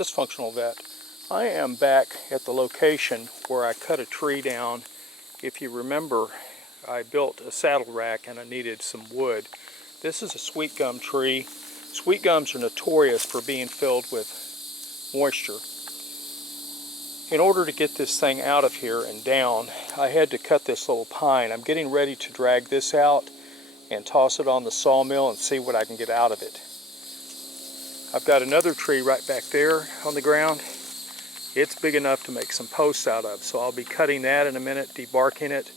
Dysfunctional vet. I am back at the location where I cut a tree down. If you remember, I built a saddle rack and I needed some wood. This is a sweet gum tree. Sweet gums are notorious for being filled with moisture. In order to get this thing out of here and down, I had to cut this little pine. I'm getting ready to drag this out and toss it on the sawmill and see what I can get out of it. I've got another tree right back there on the ground. It's big enough to make some posts out of, so I'll be cutting that in a minute, debarking it,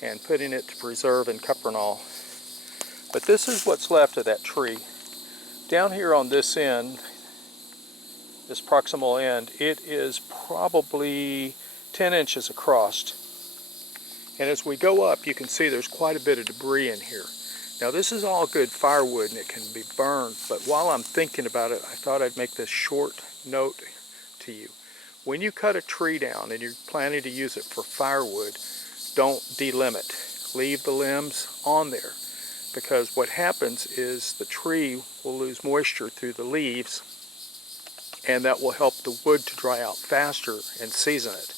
and putting it to preserve in Cuprinol. But this is what's left of that tree. Down here on this end, this proximal end, it is probably 10 inches across. And as we go up, you can see there's quite a bit of debris in here. Now this is all good firewood and it can be burned, but while I'm thinking about it, I thought I'd make this short note to you. When you cut a tree down and you're planning to use it for firewood, don't delimb it. Leave the limbs on there, because what happens is the tree will lose moisture through the leaves, and that will help the wood to dry out faster and season it.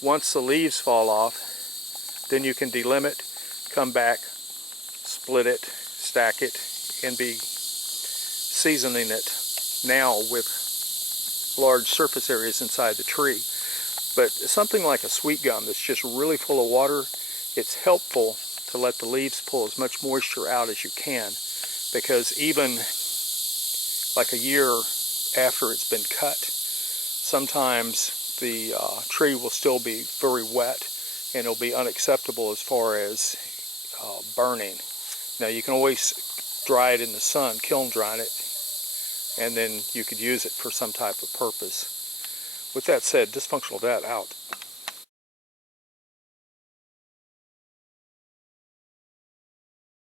Once the leaves fall off, then you can delimb it, come back, split it, stack it, and be seasoning it now with large surface areas inside the tree. But something like a sweet gum that's just really full of water, it's helpful to let the leaves pull as much moisture out as you can, because even like a year after it's been cut, sometimes the tree will still be very wet and it'll be unacceptable as far as burning. Now you can always dry it in the sun, kiln dry it, and then you could use it for some type of purpose. With that said, Dysfunctional Vet out.